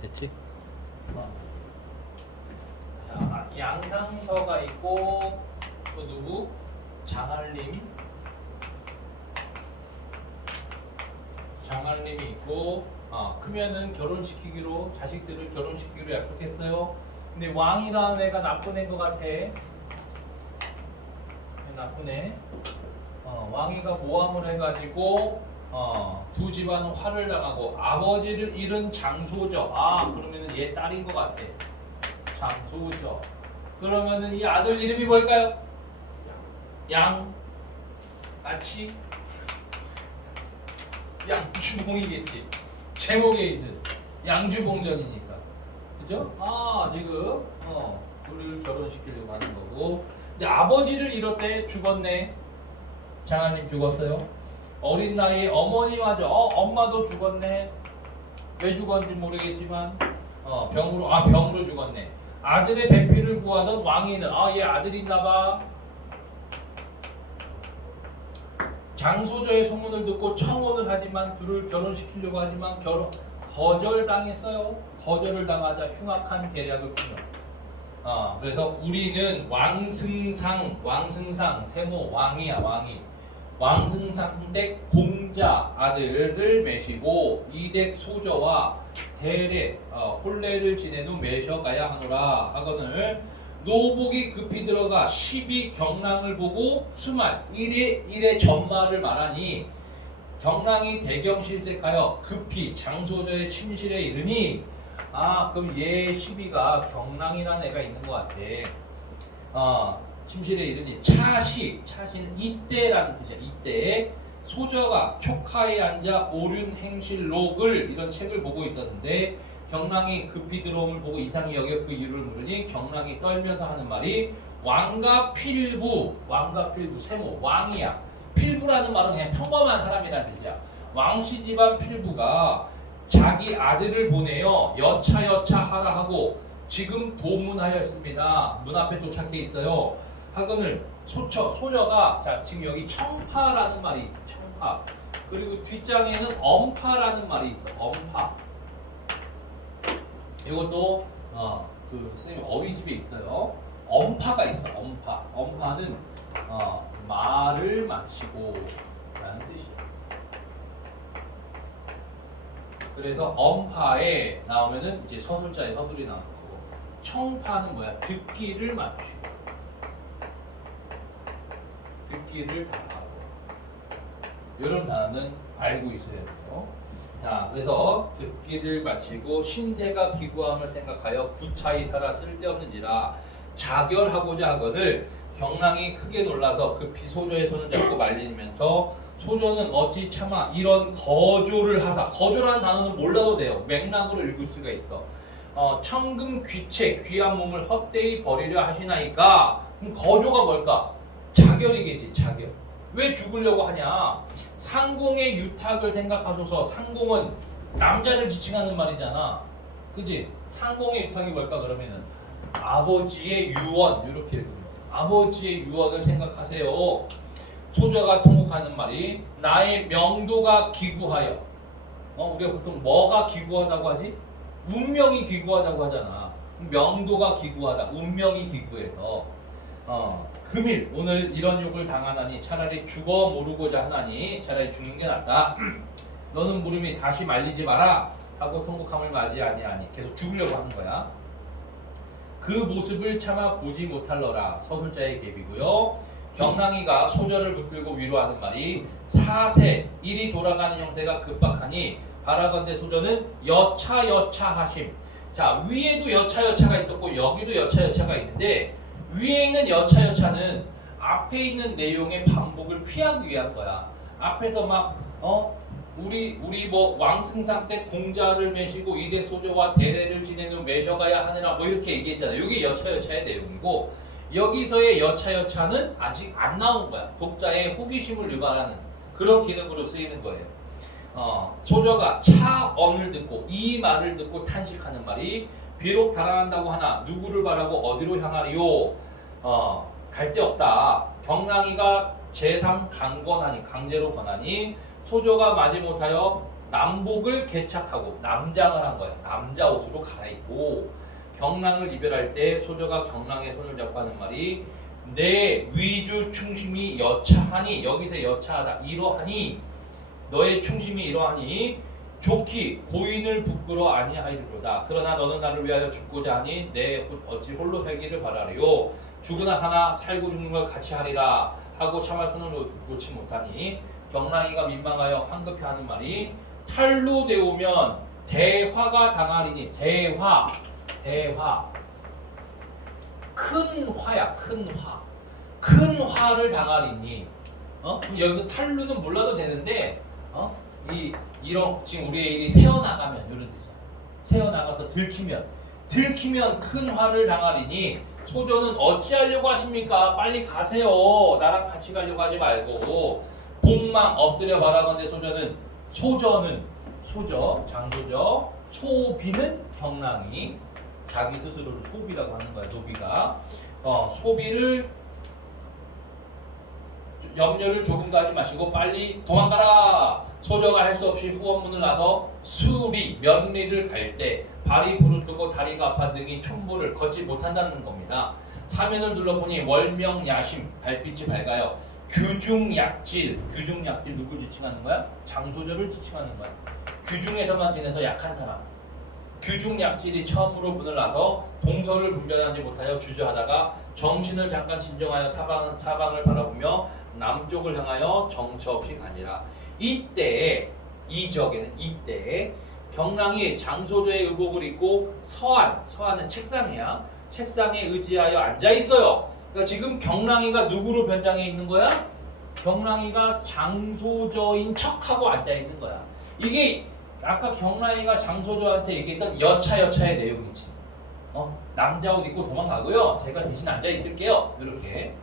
됐지? 자, 양상서가 있고 또 누구? 장할림이 있고 크면은 결혼시키기로 자식들을 결혼시키기로 약속했어요. 근데 왕이라는 애가 나쁜 애인 것 같아. 나쁜 애. 왕이가 모함을 해가지고 두 집안은 화를 당하고 아버지를 잃은 장소죠. 그러면은 얘 딸인 것 같아. 장소죠. 그러면은 이 아들 이름이 뭘까요? 같이 양주봉이겠지. 제목에 있는 양주봉전이니까. 그죠? 지금 둘을 결혼시키려고 하는 거고. 근데 아버지를 잃었대. 죽었네. 장하님 죽었어요. 어린 나이에 어머니마저 엄마도 죽었네. 왜 죽었는지 모르겠지만 병으로 죽었네. 아들의 배필을 구하던 왕이는 얘 아들이 있나봐. 장소저의 소문을 듣고 청혼을 하지만 둘을 결혼시키려고 하지만 거절당했어요. 거절을 당하자 흉악한 계략을 꾸며. 그래서 우리는 왕승상 세모 왕이 왕승상댁 공자 아들을 매시고 이댁 소저와 대례 혼례를 지낸 후 매셔가야 하노라 하거늘 노복이 급히 들어가 12 경랑을 보고 수말 1의 전말을 말하니 경랑이 대경실색하여 급히 장소저의 침실에 이르니 그럼 얘 12가 경랑이라는 애가 있는 것 같아. 침실에 이르니 차시는 이때라는 뜻이야. 이때 소저가 촉하에 앉아 오륜행실록을 이런 책을 보고 있었는데 경랑이 급히 들어옴을 보고 이상히 여겨 그 이유를 물으니 경랑이 떨면서 하는 말이 왕과 필부 세모 왕이야. 필부라는 말은 그냥 평범한 사람이라는 뜻이야. 왕씨 집안 필부가 자기 아들을 보내어 여차하라 하고 지금 도문하였습니다. 문 앞에 도착해 있어요. 하거늘 소녀가 지금 여기 청파라는 말이 있어. 청파. 그리고 뒷장에는 엄파라는 말이 있어. 엄파. 이것도 선생님 어휘집에 있어요. 엄파가 있어. 엄파는 말을 마치고 라는 뜻이야. 그래서 엄파에 나오면은 이제 서술자의 서술이 나오는 거고, 청파는 뭐야? 듣기를 맞추고 듣기를 바라고. 이런 단어는 알고 있어야 돼요. 그래서 듣기를 마치고 신세가 기구함을 생각하여 구차히 살아 쓸데없는지라 자결하고자 하거늘 경랑이 크게 놀라서 급히 소조의 손을 잡고 말리면서 소조는 어찌 차마 이런 거조를 하사. 거조라는 단어는 몰라도 돼요. 맥락으로 읽을 수가 있어. 청금 귀체 귀한 몸을 헛되이 버리려 하시나이까. 그럼 거조가 뭘까? 자결이겠지. 자결. 왜 죽으려고 하냐? 상공의 유탁을 생각하소서. 상공은 남자를 지칭하는 말이잖아. 그지? 상공의 유탁이 뭘까 그러면은 아버지의 유언. 이렇게 읽으면 아버지의 유언을 생각하세요. 소저가 통곡하는 말이 나의 명도가 기구하여. 우리가 보통 뭐가 기구하다고 하지? 운명이 기구하다고 하잖아. 명도가 기구하다. 운명이 기구해서 금일 오늘 이런 욕을 당하나니 차라리 죽어 모르고자 하나니 차라리 죽는 게 낫다. 너는 물음이 다시 말리지 마라 하고 통곡함을 맞이 아니하니 계속 죽으려고 하는 거야. 그 모습을 차마 보지 못할러라. 서술자의 갭이고요. 경랑이가 소저를 붙들고 위로하는 말이 사세 일이 돌아가는 형세가 급박하니 바라건대 소저는 여차하심. 자, 위에도 여차가 있었고 여기도 여차가 있는데 위에 있는 여차는 앞에 있는 내용의 반복을 피하기 위한 거야. 앞에서 막 우리 뭐 왕승상 때 공자를 매시고 이대 소저와 대례를 지낸 후 매셔가야 하느라 뭐 이렇게 얘기했잖아요. 이게 여차의 내용이고 여기서의 여차는 아직 안 나온 거야. 독자의 호기심을 유발하는 그런 기능으로 쓰이는 거예요. 소저가 차언을 듣고 이 말을 듣고 탄식하는 말이 비록 달아난다고 하나 누구를 바라고 어디로 향하리요? 갈 데 없다. 경랑이가 제3 강권하니 강제로 권하니 소저가 마지못하여 남복을 개착하고 남장을 한 거야. 남자 옷으로 갈아입고 경랑을 이별할 때 소저가 경랑의 손을 잡고 하는 말이 내 위주 충심이 여차하니 여기서 여차하다 이러하니 너의 충심이 이러하니 좋기 고인을 부끄러 아니하리로다. 그러나 너는 나를 위하여 죽고자 하니 내 어찌 홀로 살기를 바라리요. 죽으나 하나 살고 죽는 걸 같이 하리라 하고 참아 손을 놓지 못하니 경랑이가 민망하여 황급히 하는 말이 탈루 되오면 대화가 당하리니 대화 큰 화야 큰 화를 당하리니 여기서 탈루는 몰라도 되는데 이런 지금 우리의 일이 새어나가면 이런 뜻이야. 새어나가서 들키면 큰 화를 당하리니 소저는 어찌하려고 하십니까? 빨리 가세요. 나랑 같이 가려고 하지 말고 복망 엎드려 바라건대 소저는 장소저 소비는 경랑이 자기 스스로를 소비라고 하는 거야. 노비가 소비를 염려를 조금도 하지 마시고 빨리 도망가라. 소저가 할 수 없이 후원문을 나서 수리 면리를 갈 때 발이 부르뜨고 다리가 아파 등이 촌부를 걷지 못한다는 겁니다. 사면을 둘러보니 월명야심 달빛이 밝아요. 규중약질 누구 지칭하는 거야? 장소저를 지칭하는 거야. 규중에서만 지내서 약한 사람. 규중약질이 처음으로 문을 나서 동서를 분별하지 못하여 주저하다가 정신을 잠깐 진정하여 사방을 바라보며 남쪽을 향하여 정처 없이 가니라. 이때 경랑이 장소저의 의복을 입고 서안은 책상이야. 책상에 의지하여 앉아 있어요. 그러니까 지금 경랑이가 누구로 변장해 있는 거야? 경랑이가 장소저인 척하고 앉아 있는 거야. 이게 아까 경랑이가 장소저한테 얘기했던 여차의 내용이지. 남자 옷 입고 도망가고요. 제가 대신 앉아 있을게요. 이렇게.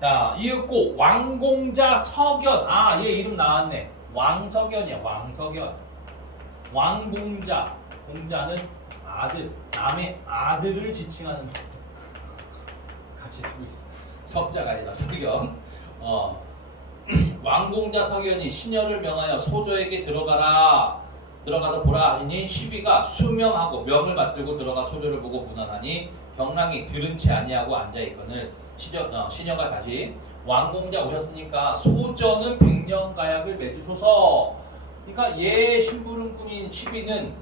자, 이윽고 왕공자 석연. 얘 이름 나왔네. 왕석연이야. 왕공자. 공자는 아들. 남의 아들을 지칭하는 같이 쓰고 있어. 석자가 아니라 석연. 왕공자 석연이 시녀를 명하여 소저에게 들어가서 보라 하니 시비가 수명하고 명을 받들고 들어가 소저를 보고 문안하니 경랑이 들은 채 아니하고 앉아있거늘 시녀가 다시 왕공자 오셨으니까 소저는 백년가약을 맺으소서. 그러니까 얘 심부름꾼인 시비는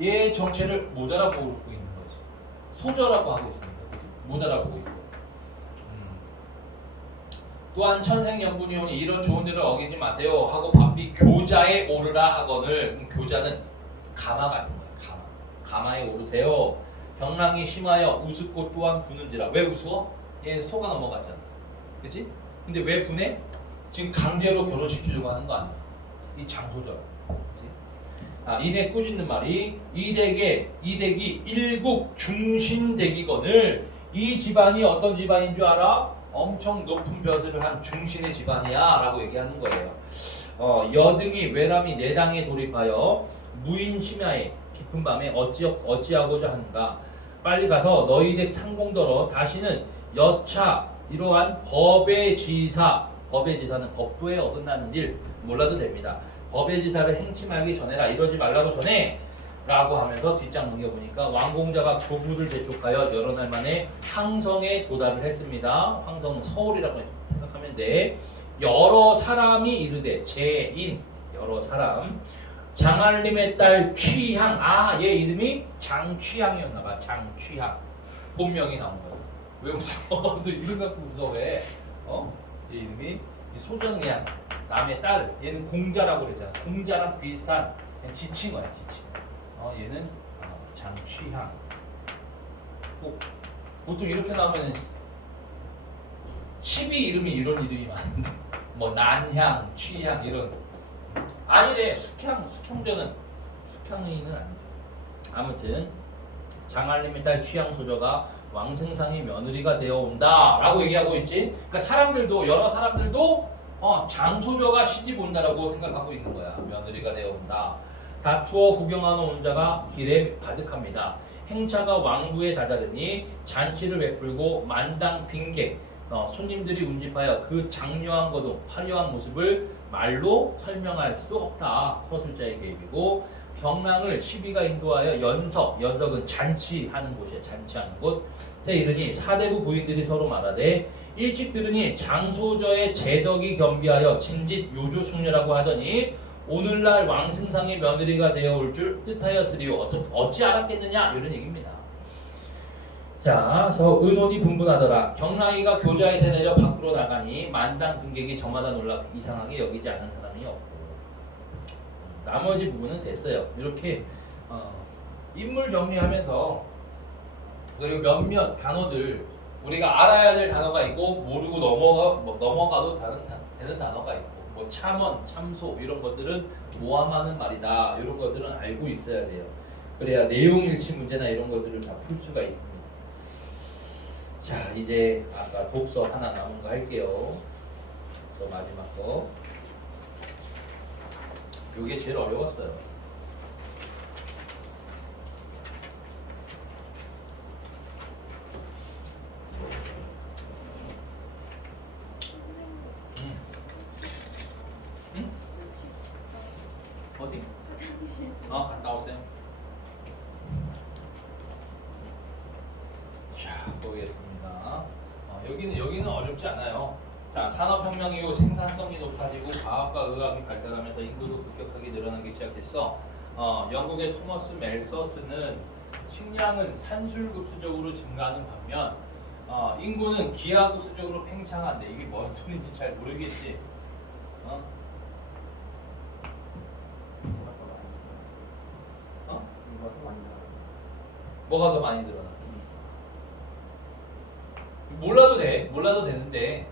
얘 정체를 못 알아보고 있는 거지. 소저라고 하고 있습니다. 못 알아보고 있어. 또한 천생연분이오니 이런 좋은 일을 어기지 마세요 하고 바삐 교자에 오르라 하거늘. 교자는 가마 같은 거야. 가마에 오르세요. 경랑이 심하여 우습고 또한 부는지라. 왜 우스워? 얘 소가 넘어갔잖아. 그치? 근데 왜 분해? 지금 강제로 결혼시키려고 하는 거 아니야. 이 장소절. 이내 꾸짖는 말이 이댁이 일국 중신댁이거늘. 이 집안이 어떤 집안인 줄 알아? 엄청 높은 벼슬을 한 중신의 집안이야 라고 얘기하는 거예요. 여등이 외람이 내당에 돌입하여 무인 심야에 깊은 밤에 어찌하고자 하는가. 빨리 가서 너희 댁 상공더러 다시는 여차 이러한 법의 지사는 법도에 어긋나는 일 몰라도 됩니다. 법의 지사를 행침하기 전에라. 이러지 말라고 전해 라고 하면서 뒷장 넘겨보니까 왕공자가 교부를 재촉하여 여러 날 만에 황성에 도달을 했습니다. 황성은 서울이라고 생각하면 돼. 여러 사람이 이르되 제인 여러 사람 장알림의 딸 취향. 얘 이름이 장취향이었나봐. 장취향. 본명이 나온 거야. 왜 웃어? 너 이름 갖고 웃어 왜? 얘 이름이 소정이 남의 딸. 얘는 공자라고 그러잖아. 공자랑 비슷한 지칭어야 지칭. 얘는 장취향. 보통 이렇게 나오면 시비 이름이 이런 이름이 많은데 뭐 난향, 취향 이런. 아니래. 숙향이는 아니죠. 아무튼 장알림의 딸 취향 소저가 왕승상의 며느리가 되어 온다라고 얘기하고 있지. 그러니까 여러 사람들도 장소저가 시집 온다라고 생각하고 있는 거야. 며느리가 되어 온다. 다투어 구경하는 온 자가 길에 가득합니다. 행차가 왕부에 다다르니 잔치를 베풀고 만당 빈객 손님들이 운집하여 그 장려한 거동 화려한 모습을 말로 설명할 수 없다. 서술자의 개입이고 경랑을 시비가 인도하여 연석은 잔치하는 곳이야. 잔치하는 곳. 자 이르니 사대부 부인들이 서로 말하되 일찍 들으니 장소저의 재덕이 겸비하여 진짓 요조숙녀라고 하더니 오늘날 왕승상의 며느리가 되어 올 줄 뜻하였으리요. 어찌 알았겠느냐 이런 얘기입니다. 자, 의논이 분분하더라. 경랑이가 교자에서 내려 밖으로 나가니 만당 군객이 저마다 놀라 이상하게 여기지 않은 사람이 없고 나머지 부분은 됐어요. 이렇게 인물 정리하면서 그리고 몇몇 단어들 우리가 알아야 될 단어가 있고 모르고 넘어가도 되는 단어가 있고 뭐 참원, 참소 이런 것들은 모함하는 말이다. 이런 것들은 알고 있어야 돼요. 그래야 내용일치 문제나 이런 것들을 다 풀 수가 있습니다. 자 이제 아까 독서 하나 남은 거 할게요. 또 마지막 거. 이게 제일 어려웠어요. 응? 어디? 갔다 오세요. 자, 보겠습니다. 여기는 어렵지 않아요. 자, 산업혁명 이후 생산성이 높아지고 과학과 의학이 발달하면서 인구도 급격하게 늘어나기 시작했어. 영국의 토머스 멜서스는 식량은 산술급수적으로 증가하는 반면 인구는 기하급수적으로 팽창한데 이게 뭔 소리인지 잘 모르겠지. 뭐가 더 많이 늘어나? 몰라도 되는데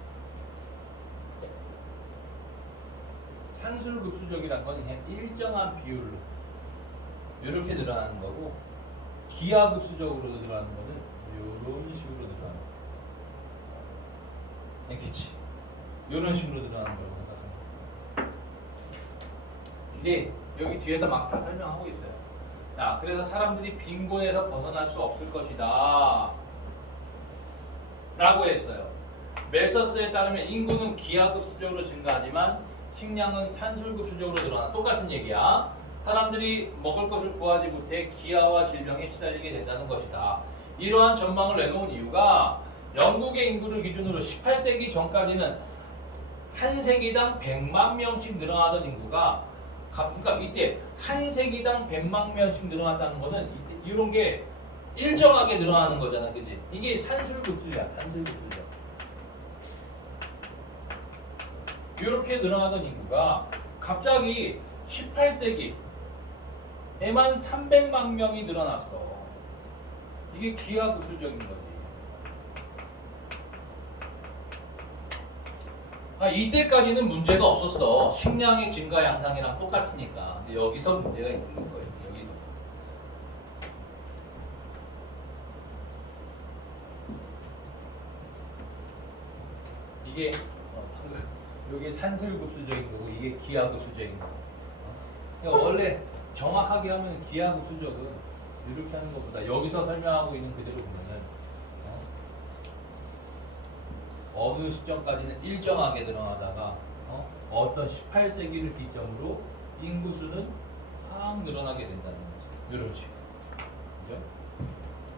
산술급수적이란 건 그냥 일정한 비율로 이렇게 늘어나는 거고 기하급수적으로 늘어나는 거는 이런 식으로 늘어나는 거야. 알겠지? 이런 식으로 늘어나는 거라고 생각하면 이게 여기 뒤에서 막 다 설명하고 있어요. 자, 그래서 사람들이 빈곤에서 벗어날 수 없을 것이다 라고 했어요. 멜서스에 따르면 인구는 기하급수적으로 증가하지만 식량은 산술급수적으로 늘어나. 똑같은 얘기야. 사람들이 먹을 것을 구하지 못해 기아와 질병에 시달리게 된다는 것이다. 이러한 전망을 내놓은 이유가 영국의 인구를 기준으로 18세기 전까지는 한 세기당 100만 명씩 늘어나던 인구가 그러니까 이때 한 세기당 100만 명씩 늘어났다는 거는 이때 이런 게 일정하게 늘어나는 거잖아, 그지? 이게 산술급수야, 산술급수죠. 이렇게 늘어나던 인구가 갑자기 18세기에만 300만 명이 늘어났어. 이게 기하급수적인 거지. 이때까지는 문제가 없었어. 식량의 증가 양상이랑 똑같으니까. 근데 여기서 문제가 있는 거예요. 여기도. 이게 이게 산술급수적인 거고 이게 기하급수적인 거고. 그러니까 원래 정확하게 하면 기하급수적은 이렇게 하는 것보다 여기서 설명하고 있는 그대로 보면은 어느 시점까지는 일정하게 늘어나다가 어떤 18세기를 기점으로 인구수는 확 늘어나게 된다는 거죠. 이런 식으로. 그죠?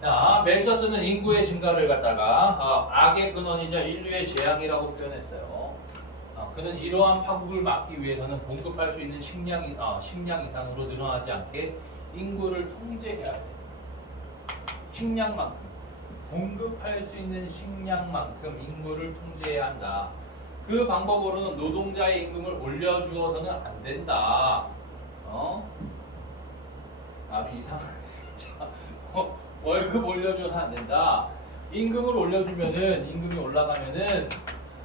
자, 멜서스는 인구의 증가를 갖다가 악의 근원이자 인류의 재앙이라고 표현했어요. 그는 이러한 파국을 막기 위해서는 공급할 수 있는 식량 이상으로 늘어나지 않게 인구를 통제해야 돼. 식량만큼. 공급할 수 있는 식량만큼 인구를 통제해야 한다. 그 방법으로는 노동자의 임금을 올려주어서는 안 된다. 아주 이상한. 월급 올려줘서 안 된다. 임금을 올려주면은 임금이 올라가면은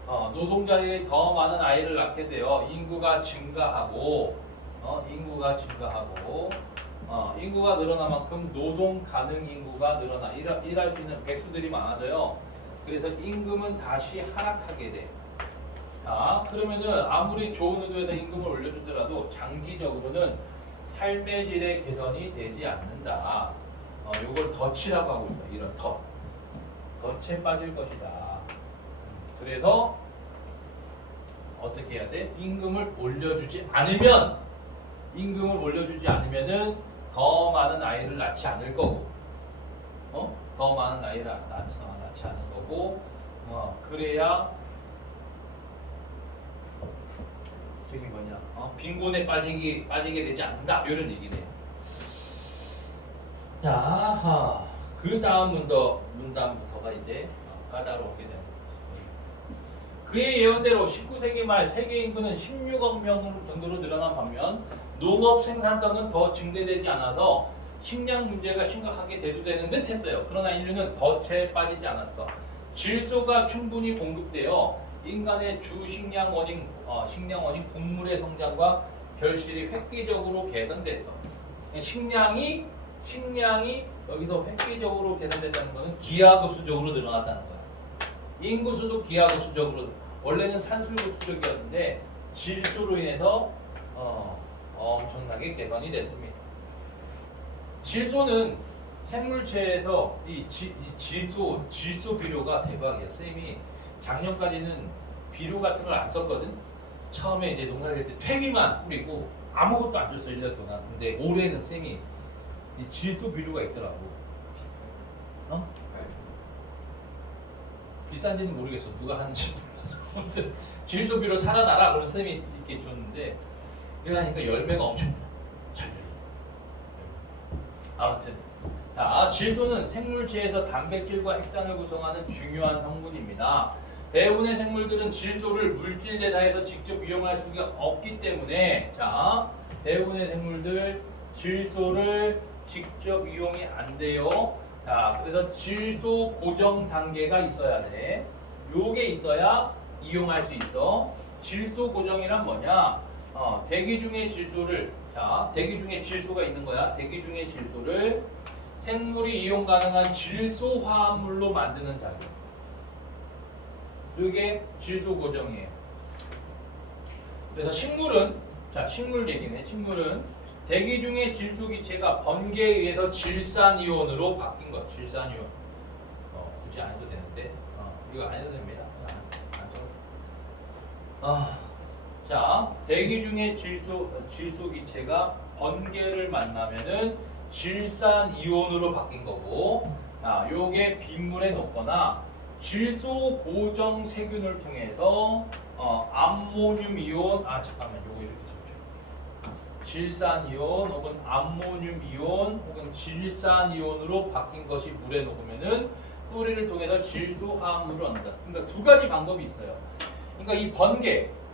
노동자들이 더 많은 아이를 낳게 되어 인구가 증가하고 인구가 늘어난 만큼 노동 가능 인구가 늘어나 일할 수 있는 백수들이 많아져요. 그래서 임금은 다시 하락하게 돼. 자, 그러면은 아무리 좋은 의도에서 임금을 올려주더라도 장기적으로는 삶의 질의 개선이 되지 않는다. 요걸 덫이라고 하고 있어. 이런 덫에 빠질 것이다. 그래서 어떻게 해야 돼? 임금을 올려주지 않으면은 더 많은 아이를 낳지 않을 거고, 더 많은 아이를 낳지 않을 거고, 그래야 저기 뭐냐, 빈곤에 빠지게 되지 않는다, 이런 얘기네요. 자, 그 다음 문단부터가 이제 까다롭게 되는 거죠. 그의 예언대로 19세기 말 세계 인구는 16억 명 정도로 늘어난 반면 농업 생산성은 더 증대되지 않아서 식량 문제가 심각하게 대두되는 듯 했어요. 그러나 인류는 덫에 빠지지 않았어. 질소가 충분히 공급되어 인간의 주 식량 원인 곡물의 성장과 결실이 획기적으로 개선됐어. 식량이 여기서 획기적으로 개선됐다는 것은 기하급수적으로 늘어났다는 거야. 인구수도 기하급수적으로, 원래는 산술급수적이었는데 질소로 인해서 엄청나게 개선이 됐습니다. 질소는 생물체에서 이 질소 비료가 대박이야. 쌤이 작년까지는 비료 같은 걸 안 썼거든. 처음에 이제 농사질 때 퇴비만 뿌리고 아무것도 안 줬어, 1년 동안. 근데 올해는 쌤이 이 질소 비료가 있더라고. 비싸요. 비싸요. 비싼지는 모르겠어. 누가 하는지 몰라서. 아무튼 질소 비료 살아나라 그런 쌤이 이렇게 줬는데 내가 하니까 열매가 엄청 잘 열려. 아무튼 질소는 생물체에서 단백질과 핵산을 구성하는 중요한 성분입니다. 대부분의 생물들은 질소를 물질 대사에서 직접 이용할 수가 없기 때문에 대부분의 생물들 질소를 직접 이용이 안 돼요. 그래서 질소 고정 단계가 있어야 돼. 요게 있어야 이용할 수 있어. 질소 고정이란 뭐냐? 대기 중에 질소를 대기 중에 질소가 있는 거야. 대기 중에 질소를 생물이 이용 가능한 질소 화합물로 만드는 작용. 이게 질소 고정이에요. 그래서 식물 얘기네. 식물은 대기 중에 질소 기체가 번개에 의해서 질산이온으로 바뀐 것. 질산이온. 굳이 안 해도 되는데. 이거 안 해도 됩니다. 대기 중에 질소 기체가 번개를 만나면은 질산이온으로 바뀐 거고, 요게 빗물에 녹거나 질소 고정 세균을 통해서 암모늄 이온, 요거 이렇게 적죠. 질산이온 혹은 암모늄 이온 혹은 질산이온으로 바뀐 것이 물에 녹으면은 뿌리를 통해서 질소 화합물을 얻는다. 그러니까 두 가지 방법이 있어요. 그러니까 이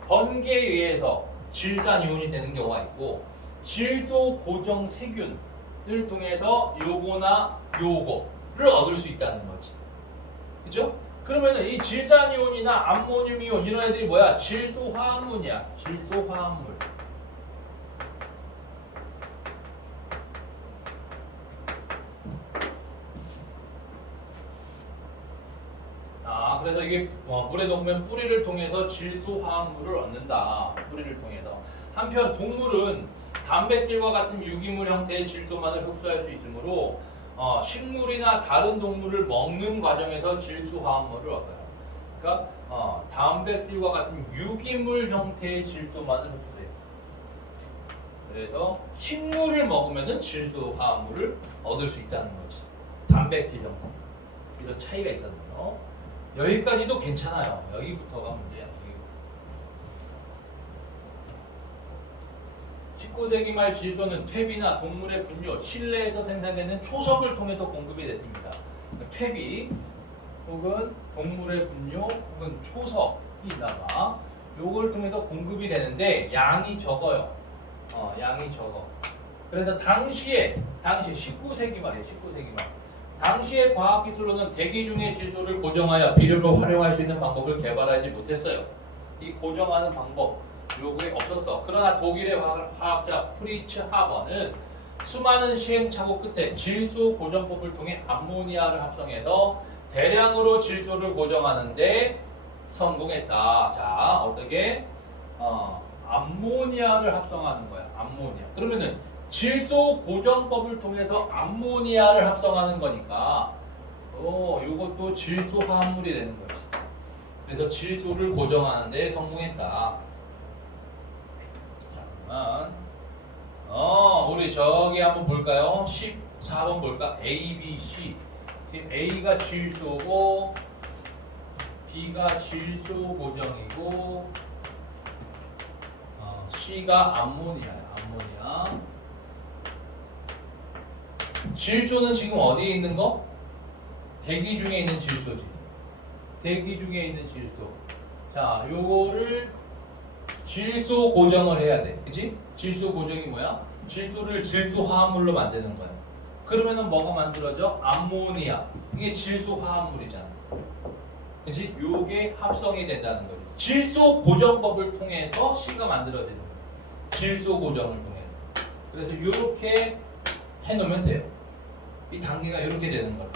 번개에 의해서 질산이온이 되는 경우가 있고, 질소 고정 세균을 통해서 요거나 요거를 얻을 수 있다는 거지. 그죠? 그러면은 이 질산이온이나 암모늄 이온 이런 애들이 뭐야? 질소 화합물이야. 질소 화합물. 그래서 이게 물에 녹으면 뿌리를 통해서 질소 화합물을 얻는다. 뿌리를 통해서. 한편 동물은 단백질과 같은 유기물 형태의 질소만을 흡수할 수 있으므로 식물이나 다른 동물을 먹는 과정에서 질소 화합물을 얻어요. 그러니까 단백질과 같은 유기물 형태의 질소만을 흡수해요. 그래서 식물을 먹으면은 질소 화합물을 얻을 수 있다는 거지. 단백질 형태. 이런 차이가 있었네요. 여기까지도 괜찮아요. 여기부터가 문제야. 19세기 말 질소는 퇴비나 동물의 분뇨, 실내에서 생산되는 초석을 통해서 공급이 됐습니다. 퇴비 혹은 동물의 분뇨 혹은 초석이 있나봐. 요걸 통해서 공급이 되는데 양이 적어요. 양이 적어. 그래서 당시에 19세기 말이에요. 19세기 말. 당시의 과학기술로는 대기 중의 질소를 고정하여 비료로 활용할 수 있는 방법을 개발하지 못했어요. 이 고정하는 방법 요구에 없었어. 그러나 독일의 화학자 프리츠 하버는 수많은 시행착오 끝에 질소 고정법을 통해 암모니아를 합성해서 대량으로 질소를 고정하는데 성공했다. 자, 어떻게? 암모니아를 합성하는 거야. 암모니아. 그러면은 질소 고정법을 통해서 암모니아를 합성하는 거니까 이것도 질소 화합물이 되는 거지. 그래서 질소를 고정하는 데 성공했다. 잠깐만. 우리 저기 한번 볼까요? 14번 볼까? A, B, C. 지금 A가 질소고 B가 질소 고정이고 C가 암모니아야. 암모니아. 질소는 지금 어디에 있는 거? 대기 중에 있는 질소지. 대기 중에 있는 질소. 자, 요거를 질소 고정을 해야 돼. 그치? 질소 고정이 뭐야? 질소를 질소 화합물로 만드는 거야. 그러면은 뭐가 만들어져? 암모니아. 이게 질소 화합물이잖아. 그치? 요게 합성이 된다는 거지. 질소 고정법을 통해서 C가 만들어지는 거야. 질소 고정을 통해서. 그래서 요렇게 해놓으면 돼요. 이 단계가 이렇게 되는 거야.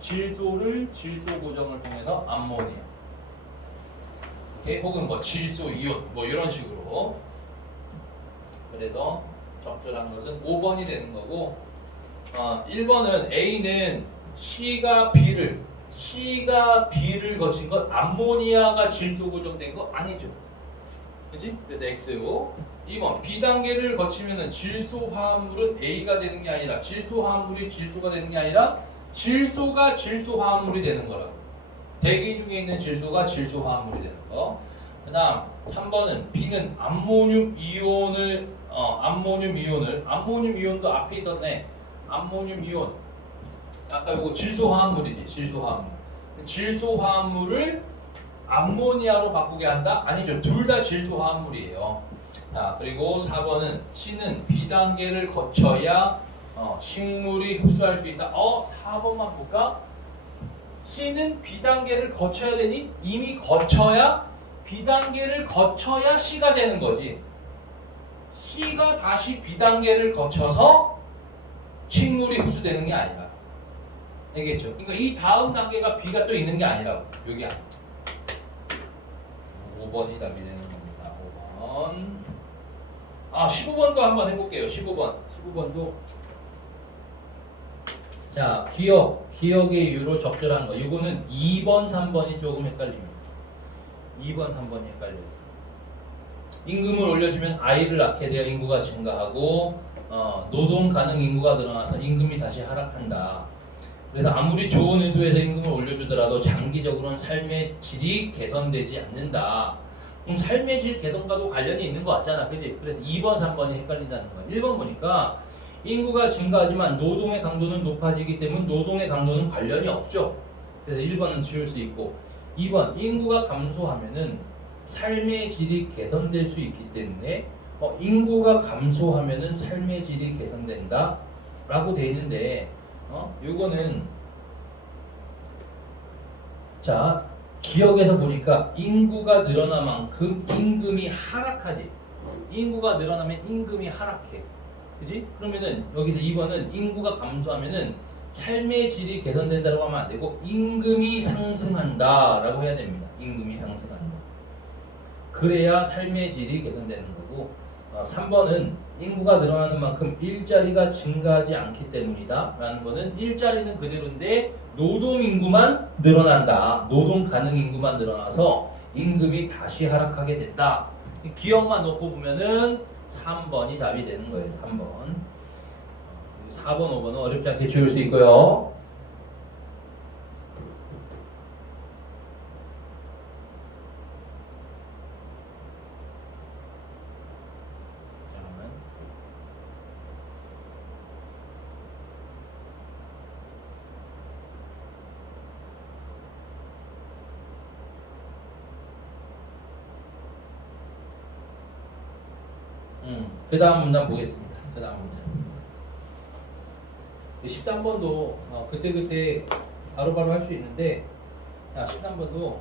질소를 질소 고정을 통해서 암모니아. 오케이? 혹은 뭐 질소 이온 뭐 이런 식으로. 그래서 적절한 것은 5번이 되는 거고 1번은 A는 C가 B를 거친 것 암모니아가 질소 고정된 거 아니죠. 그치? 그래서 X고 2번 B단계를 거치면은 질소 화합물은 A가 되는 게 아니라 질소 화합물이 질소가 되는 게 아니라 질소가 질소 화합물이 되는 거라고. 대기 중에 있는 질소가 질소 화합물이 되는 거. 그 다음 3번은 B는 암모늄 이온을 암모늄 이온도 앞에 있었네. 암모늄 이온 아까 이거 질소 화합물이지. 질소 화합물. 질소 화합물을 암모니아로 바꾸게 한다? 아니죠. 둘 다 질소 화합물이에요. 자, 그리고 4번은 C는 B단계를 거쳐야 식물이 흡수할 수 있다. 4번만 볼까? C는 B단계를 거쳐야 되니? 이미 거쳐야 B단계를 거쳐야 C가 되는 거지. C가 다시 B단계를 거쳐서 식물이 흡수되는 게 아니라. 알겠죠? 그러니까 이 다음 단계가 B가 또 있는 게 아니라고. 여기 5번이 답이 되는 겁니다. 5번. 15번도 한번 해볼게요. 15번도. 자, 기억의 이유로 적절한 거. 이거는 2번, 3번이 조금 헷갈립니다. 2번, 3번이 헷갈려요. 임금을 올려주면 아이를 낳게 되어 인구가 증가하고 노동 가능 인구가 늘어나서 임금이 다시 하락한다. 그래서 아무리 좋은 의도에서 임금을 올려주더라도 장기적으로는 삶의 질이 개선되지 않는다. 그럼 삶의 질 개선과도 관련이 있는 것 같잖아, 그지? 그래서 2번, 3번이 헷갈린다는 거야. 1번 보니까 인구가 증가하지만 노동의 강도는 높아지기 때문에 노동의 강도는 관련이 없죠. 그래서 1번은 지울 수 있고 2번 인구가 감소하면은 삶의 질이 개선될 수 있기 때문에 인구가 감소하면은 삶의 질이 개선된다 라고 돼 있는데 요거는 자 기억에서 보니까 인구가 늘어난 만큼 임금이 하락하지. 인구가 늘어나면 임금이 하락해. 그지? 그러면은 여기서 2번은 인구가 감소하면은 삶의 질이 개선된다고 하면 안 되고 임금이 상승한다 라고 해야 됩니다. 임금이 상승한다. 그래야 삶의 질이 개선되는 거고 3번은 인구가 늘어나는 만큼 일자리가 증가하지 않기 때문이다 라는 거는 일자리는 그대로인데 노동 인구만 늘어난다. 노동 가능 인구만 늘어나서 임금이 다시 하락하게 된다. 기억만 놓고 보면은 3번이 답이 되는 거예요. 3번. 4번, 5번은 어렵지 않게 지울 수 있고요. 그 다음 문장 보겠습니다. 그 다음 문장. 13번도 그때그때 바로바로 할 수 있는데 13번도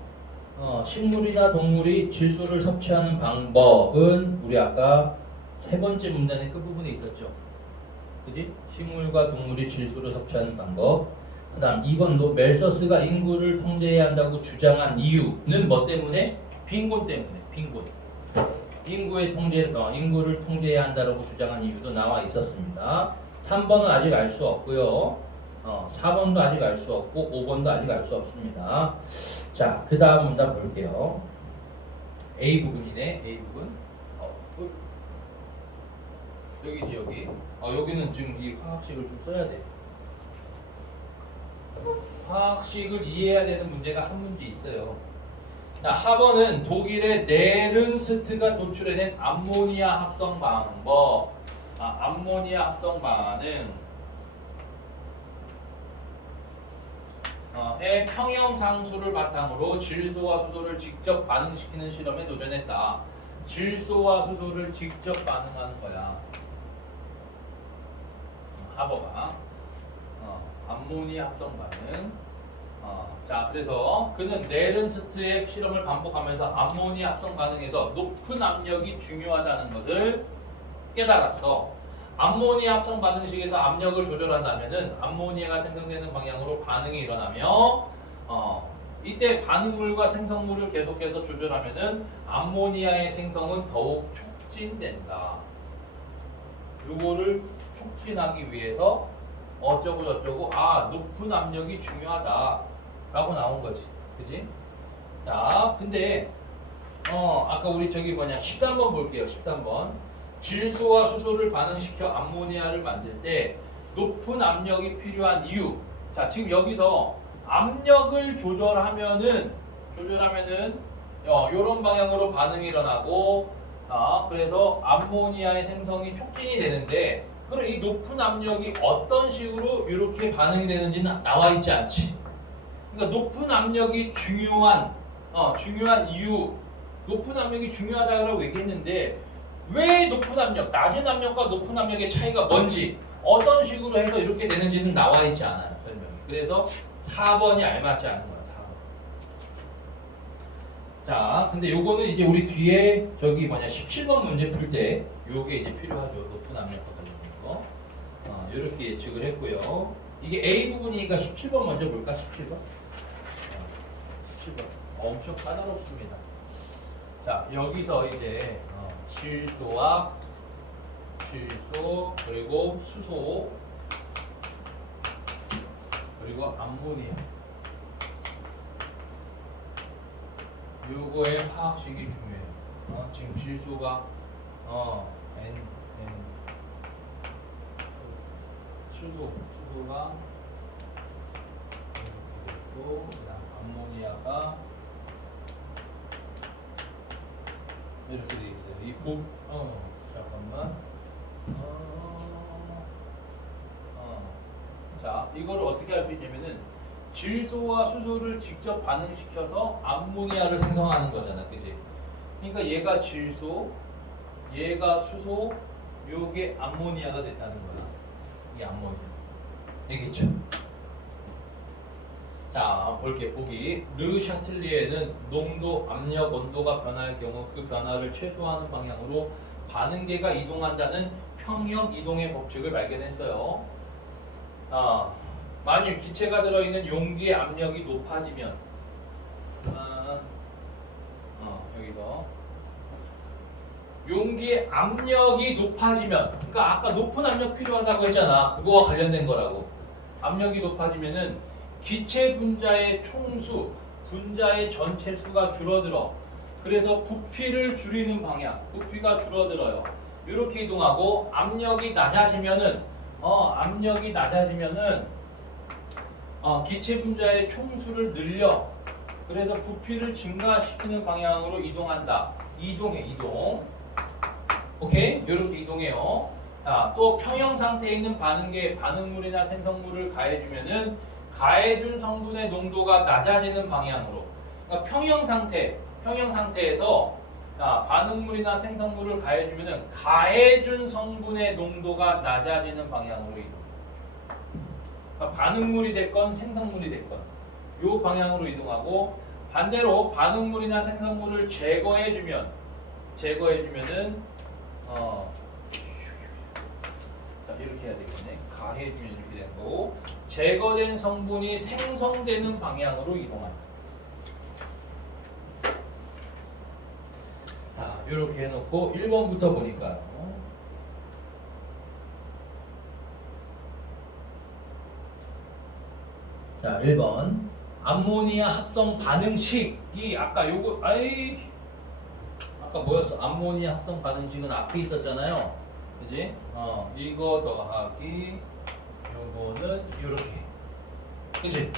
식물이나 동물이 질소를 섭취하는 방법은 우리 아까 세 번째 문장의 끝부분에 있었죠. 그지? 식물과 동물이 질소를 섭취하는 방법. 그 다음 2번도 멜서스가 인구를 통제해야 한다고 주장한 이유는 뭐 때문에? 빈곤 때문에. 빈곤. 인구를 통제해야 한다고 주장한 이유도 나와 있었습니다. 3번은 아직 알 수 없고요. 4번도 아직 알 수 없고 5번도 아직 알 수 없습니다. 자, 그 다음 문장 볼게요. A 부분이네. A 부분. 여기지 여기. 여기는 지금 이 화학식을 좀 써야 돼. 화학식을 이해해야 되는 문제가 한 문제 있어요. 자, 하번은 독일의 네른스트가 도출해낸 암모니아 합성 방법. 암모니아 합성 반응. 의 평형상수를 바탕으로 질소와 수소를 직접 반응시키는 실험에 도전했다. 질소와 수소를 직접 반응하는 거야. 하버가 암모니아 합성 반응. 자, 그래서 그는 네른스트의 실험을 반복하면서 암모니아 합성 반응에서 높은 압력이 중요하다는 것을 깨달았어. 암모니아 합성 반응식에서 압력을 조절한다면은 암모니아가 생성되는 방향으로 반응이 일어나며 이때 반응물과 생성물을 계속해서 조절하면은 암모니아의 생성은 더욱 촉진된다. 요거를 촉진하기 위해서 어쩌고 저쩌고 높은 압력이 중요하다라고 나온 거지. 그지? 자, 근데 아까 우리 저기 13번 볼게요. 13번. 질소와 수소를 반응시켜 암모니아를 만들 때 높은 압력이 필요한 이유. 자, 지금 여기서 압력을 조절하면은 요런 방향으로 반응이 일어나고 그래서 암모니아의 생성이 촉진이 되는데 그럼 이 높은 압력이 어떤 식으로 이렇게 반응이 되는지는 나와 있지 않지. 그러니까 높은 압력이 중요한 이유, 높은 압력이 중요하다고 얘기했는데 왜 높은 압력, 낮은 압력과 높은 압력의 차이가 뭔지 어떤 식으로 해서 이렇게 되는지는 나와 있지 않아요, 설명이. 그래서 4번이 알맞지 않은 거야. 4번. 자, 근데 요거는 이제 우리 뒤에 17번 문제 풀 때 요게 이제 필요하죠. 높은 압력과 관련된 거. 요렇게 예측을 했고요. 이게 A 부분이니까 17번 먼저 볼까? 17번. 17번. 엄청 까다롭습니다. 자, 여기서 이제 질소 그리고 수소 그리고 암모니아 요거의 화학식이 중요해요. 지금 질소가 N 수소가 이렇게 되고 그다음 암모니아가 이렇게 돼 있어요. 잠깐만. 자, 이거를 어떻게 할 수 있냐면은 질소와 수소를 직접 반응시켜서 암모니아를 생성하는 거잖아, 그지? 그러니까 얘가 질소, 얘가 수소, 요게 암모니아가 됐다는 거야. 이게 암모니아. 알겠죠? 자, 볼게. 보기. 르 샤틀리에는 농도, 압력, 온도가 변할 경우 그 변화를 최소화하는 방향으로 반응계가 이동한다는 평형 이동의 법칙을 발견했어요. 만일 기체가 들어있는 용기의 압력이 높아지면 여기서 용기의 압력이 높아지면 그러니까 아까 높은 압력 필요하다고 했잖아. 그거와 관련된 거라고. 압력이 높아지면은 기체 분자의 총수, 분자의 전체 수가 줄어들어. 그래서 부피를 줄이는 방향, 부피가 줄어들어요. 이렇게 이동하고 압력이 낮아지면은 기체 분자의 총수를 늘려. 그래서 부피를 증가시키는 방향으로 이동한다. 이동. 오케이? 이렇게 이동해요. 또 평형 상태에 있는 반응계, 반응물이나 생성물을 가해주면은 가해준 성분의 농도가 낮아지는 방향으로. 그러니까 평형 상태에서 반응물이나 생성물을 가해주면은 가해준 성분의 농도가 낮아지는 방향으로 이동. 그러니까 반응물이 됐건 생성물이 됐건 요 방향으로 이동하고 반대로 반응물이나 생성물을 제거해주면은 이렇게 해야 되겠네. 가해주면 이렇게 되는 거고 제거된 성분이 생성되는 방향으로 이동한다. 자, 이렇게 해놓고 1번부터 보니까요. 자, 1번 암모니아 합성 반응식이 아까 아까 뭐였어? 암모니아 합성 반응식은 앞에 있었잖아요. 그지? 이거 더하기 요거는 요렇게. 그지?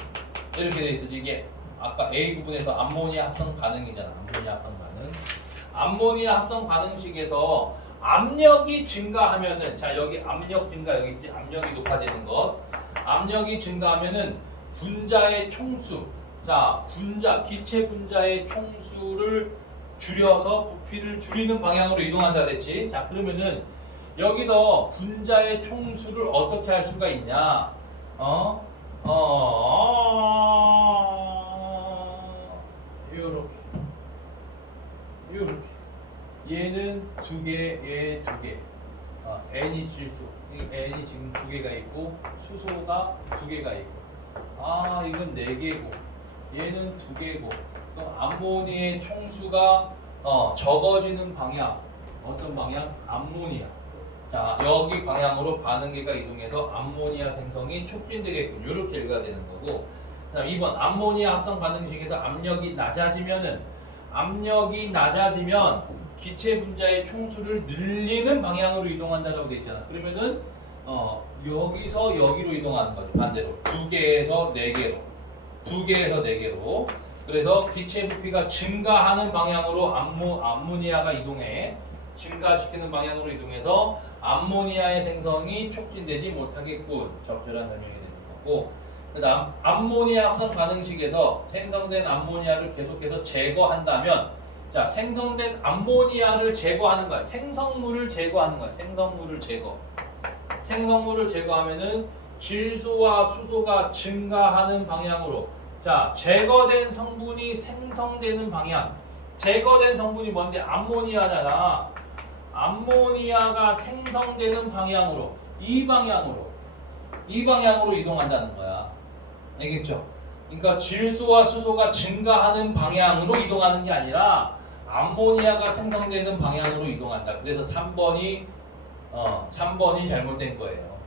이렇게 돼 있어지. 이게 아까 A 부분에서 암모니아 합성 반응이잖아. 암모니아 합성 반응. 암모니아 합성 반응식에서 압력이 증가하면은, 자 여기 압력 증가 여기 있지. 압력이 높아지는 것. 압력이 증가하면은 분자의 총수, 자 분자 기체 분자의 총수를 줄여서 부피를 줄이는 방향으로 이동한다 그랬지. 자 그러면은 여기서 분자의 총수를 어떻게 할 수가 있냐? 요렇게 얘는 두 개, 얘 두 개. n이 질소, 이 n이 지금 두 개가 있고 수소가 두 개가 있고. 이건 네 개고, 얘는 두 개고. 그럼 암모니아의 총수가 적어지는 방향, 어떤 방향? 암모니아. 자 여기 방향으로 반응계가 이동해서 암모니아 생성이 촉진되겠군. 이렇게 읽어야 되는 거고. 그다음 2번 암모니아 합성 반응식에서 압력이 낮아지면 기체 분자의 총수를 늘리는 방향으로 이동한다라고 돼 있잖아. 그러면은 여기서 여기로 이동하는 거죠. 반대로 두 개에서 네 개로. 그래서 기체 부피가 증가하는 방향으로 암모니아가 이동해. 증가시키는 방향으로 이동해서 암모니아의 생성이 촉진되지 못하겠군. 적절한 설명이 되는 거고. 그 다음 암모니아 합성 반응식에서 생성된 암모니아를 계속해서 제거한다면, 자 생성된 암모니아를 제거하는 거야. 생성물을 제거하는 거야. 생성물을 제거하면은 질소와 수소가 증가하는 방향으로, 자 제거된 성분이 생성되는 방향. 제거된 성분이 뭔데? 암모니아잖아. 암모니아가 생성되는 방향으로, 이 방향으로 이동한다는 거야. 알겠죠? 그러니까 질소와 수소가 증가하는 방향으로 이동하는 게 아니라 암모니아가 생성되는 방향으로 이동한다. 그래서 3번이 잘못된 거예요.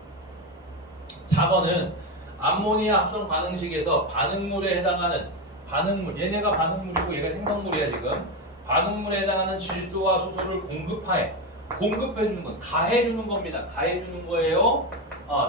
4번은 암모니아 합성 반응식에서 반응물에 해당하는 얘네가 반응물이고 얘가 생성물이야 지금. 반응물에 해당하는 질소와 수소를 공급해 주는 건 가해 주는 겁니다. 가해 주는 거예요.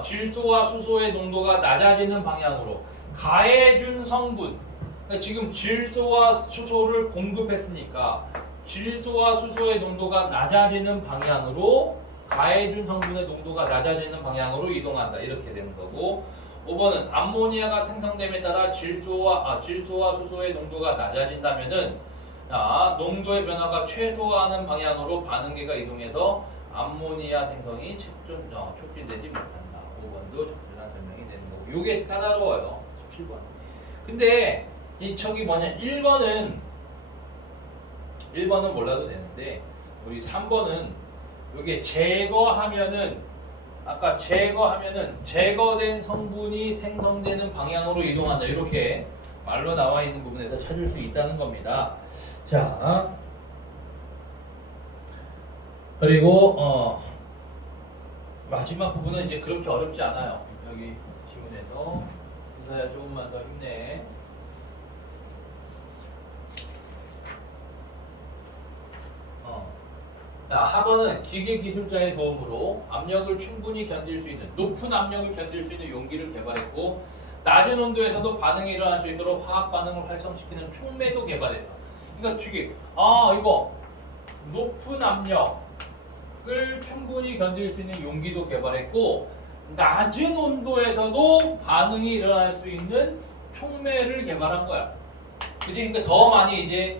질소와 수소의 농도가 낮아지는 방향으로 가해준 성분. 그러니까 지금 질소와 수소를 공급했으니까 질소와 수소의 농도가 낮아지는 방향으로, 가해준 성분의 농도가 낮아지는 방향으로 이동한다. 이렇게 되는 거고. 5번은 암모니아가 생성됨에 따라 질소와 수소의 농도가 낮아진다면은 농도의 변화가 최소화하는 방향으로 반응계가 이동해서 암모니아 생성이 촉진되지 못한다. 5번도 적절한 설명이 되는 거고. 요게 까다로워요. 17번. 근데 저기 뭐냐, 1번은 몰라도 되는데 우리 3번은 요게 아까 제거하면은 제거된 성분이 생성되는 방향으로 이동한다. 이렇게 말로 나와 있는 부분에서 찾을 수 있다는 겁니다. 자, 그리고 마지막 부분은 이제 그렇게 어렵지 않아요. 여기 지문에서 인사야 조금만 더 힘내. 하번은 기계기술자의 도움으로 압력을 충분히 견딜 수 있는, 높은 압력을 견딜 수 있는 용기를 개발했고, 낮은 온도에서도 반응이 일어날 수 있도록 화학 반응을 활성시키는 촉매도 개발했다. 그러니까 이거 높은 압력을 충분히 견딜 수 있는 용기도 개발했고, 낮은 온도에서도 반응이 일어날 수 있는 촉매를 개발한 거야. 그치? 그러니까 더 많이 이제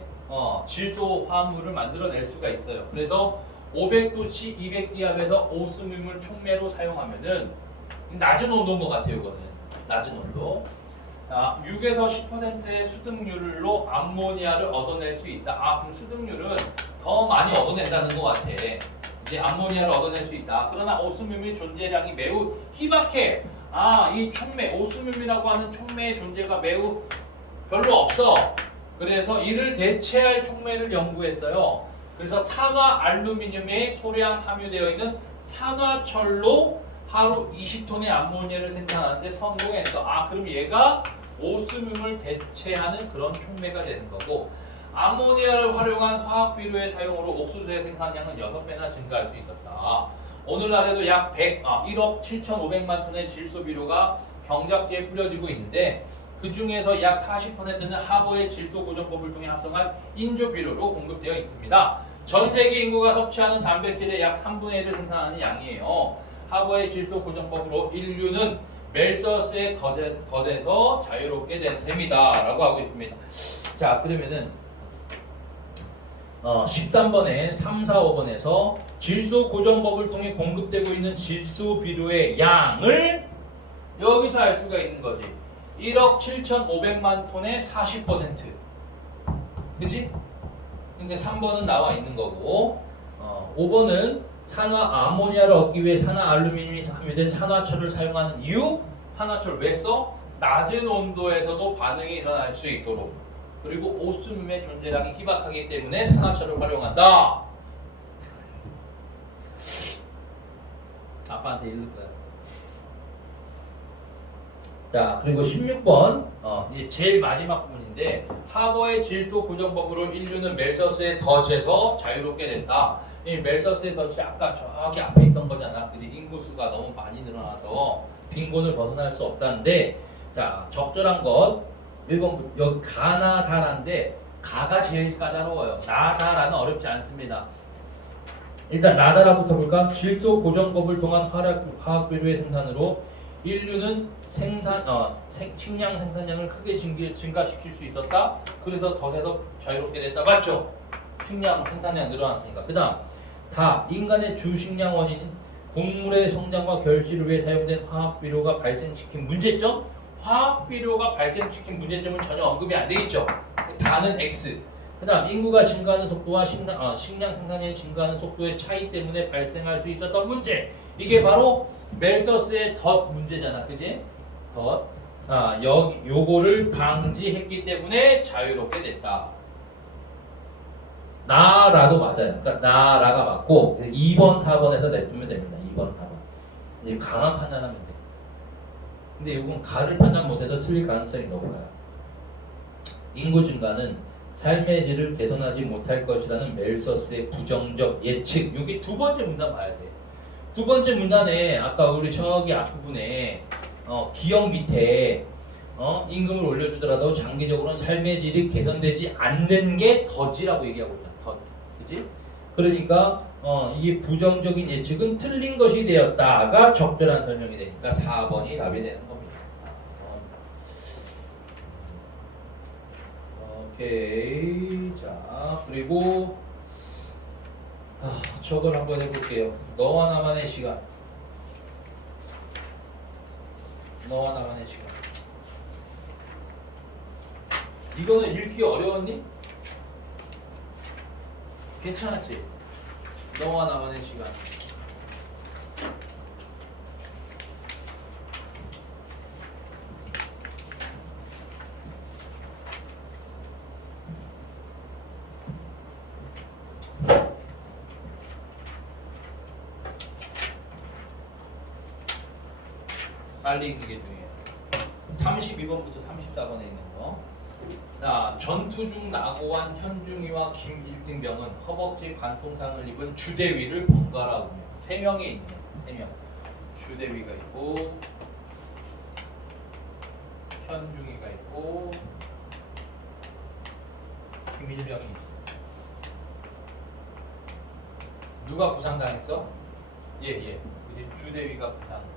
질소 화합물을 만들어낼 수가 있어요. 그래서 500도씨 200기압에서 오스뮴을 촉매로 사용하면은 낮은 온도인 것 같아요. 이거는 낮은 온도. 6에서 10%의 수득률로 암모니아를 얻어낼 수 있다. 그럼 수득률은 더 많이 얻어낸다는 것 같아. 이제 암모니아를 얻어낼 수 있다. 그러나 오스뮴의 존재량이 매우 희박해. 이 촉매, 오스뮴이라고 하는 촉매의 존재가 매우 별로 없어. 그래서 이를 대체할 촉매를 연구했어요. 그래서 산화 알루미늄에 소량 함유되어 있는 산화철로 하루 20톤의 암모니아를 생산하는데 성공했어. 그럼 얘가 오스뮴을 대체하는 그런 촉매가 되는 거고, 암모니아를 활용한 화학 비료의 사용으로 옥수수의 생산량은 6배나 증가할 수 있었다. 오늘날에도 약 1억 7,500만 톤의 질소 비료가 경작지에 뿌려지고 있는데 그 중에서 약 40%는 하버의 질소 고정법을 통해 합성한 인조 비료로 공급되어 있습니다. 전 세계 인구가 섭취하는 단백질의 약 3분의 1을 생산하는 양이에요. 하버의 질소 고정법으로 인류는 멜서스에 덧에서 자유롭게 된 셈이다 라고 하고 있습니다. 자, 그러면은 13번에 3, 4, 5번에서 질소 고정법을 통해 공급되고 있는 질소 비료의 양을 여기서 알 수가 있는 거지. 1억 7,500만 톤의 40%. 그지? 그러니까 3번은 나와 있는 거고 5번은 산화 아모니아를 얻기 위해 산화 알루미늄이 함유된 산화철을 사용하는 이유? 산화철 왜 써? 낮은 온도에서도 반응이 일어날 수 있도록. 그리고 오스뮴의 존재량이 희박하기 때문에 산화철을 활용한다. 아빠한테 읽을 거야. 자, 그리고 16번 이제 제일 마지막 부분인데 하버의 질소 고정법으로 인류는 멜서스의 덫에서 자유롭게 된다. 이 멜서스의 덫이 아까 저기 앞에 있던 거잖아. 그지? 인구수가 너무 많이 늘어나서 빈곤을 벗어날 수 없다는데, 자, 적절한 것 1번 여기 가나다란데 가가 제일 까다로워요. 나다라는 어렵지 않습니다. 일단 나다라부터 볼까? 질소 고정법을 통한 화학 비료의 생산으로 인류는 식량 생산량을 크게 증가시킬 수 있었다. 그래서 덫에서 자유롭게 됐다. 맞죠? 식량 생산량 늘어났으니까. 그 다음 다 인간의 주 식량 원인인 곡물의 성장과 결실을 위해 사용된 화학비료가 발생시킨 문제점. 화학비료가 발생시킨 문제점은 전혀 언급이 안 돼 있죠. 다는 X. 그 다음 인구가 증가하는 속도와 식량 생산량이 증가하는 속도의 차이 때문에 발생할 수 있었던 문제. 이게 바로 멜서스의 덫 문제잖아. 그지? 덫. 요거를 방지했기 때문에 자유롭게 됐다. 나라도 맞아요. 그러니까 나라가 맞고 2번, 4번에서 냅두면 됩니다. 2번, 4번. 이제 가만 판단하면 돼. 근데 이건 가를 판단 못해서 틀릴 가능성이 높아요. 인구 증가는 삶의 질을 개선하지 못할 것이라는 멜서스의 부정적 예측. 이게 두 번째 문단 봐야 돼. 두 번째 문단에 아까 우리 저기 앞부분에 기억 밑에 임금을 올려주더라도 장기적으로는 삶의 질이 개선되지 않는 게 덫이라고 얘기하고 있잖아. 덫. 그지? 그러니까 이게 부정적인 예측은 틀린 것이 되었다가 적절한 설명이 되니까 4번이 답이 되는 겁니다. 4번. 오케이. 자, 그리고 저걸 한번 해볼게요. 너와 나만의 시간. 너와 나만의 시간. 이거는 읽기 어려웠니? 괜찮았지? 너와 나만의 시간. 빨리 읽는 게 중요해요. 32번부터 34번에 있는 거. 자, 전투 중 낙오한 현중이와 김일등병은 허벅지 관통상을 입은 주대위를 번갈아 오며 3명이 있네요. 3명. 주대위가 있고 현중이가 있고 김일병이 있어. 누가 부상당했어? 예. 주대위가 부상.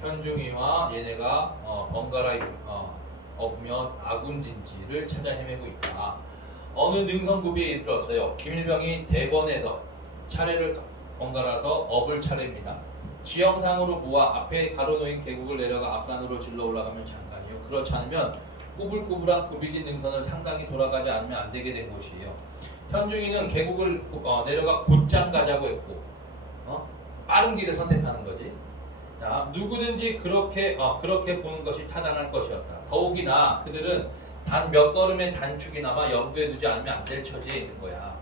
현중이와 얘네가 번갈아 업으며 아군 진지를 찾아 헤매고 있다. 어느 능선구비에 이르렀어요. 김일병이 대번에서 차례를 번갈아서 업을 차례입니다. 지형상으로 모아 앞에 가로놓인 계곡을 내려가 앞산으로 질러 올라가면 잠깐이요. 그렇지 않으면 꾸불꾸불한 구비진 능선을 상당히 돌아가지 않으면 안 되게 된 곳이에요. 현중이는 계곡을 내려가 곧장 가자고 했고 빠른 길을 선택하는 거지. 자, 누구든지 그렇게 보는 것이 타당할 것이었다. 더욱이나 그들은 단 몇 걸음의 단축이나마 염두에 두지 않으면 안 될 처지에 있는 거야.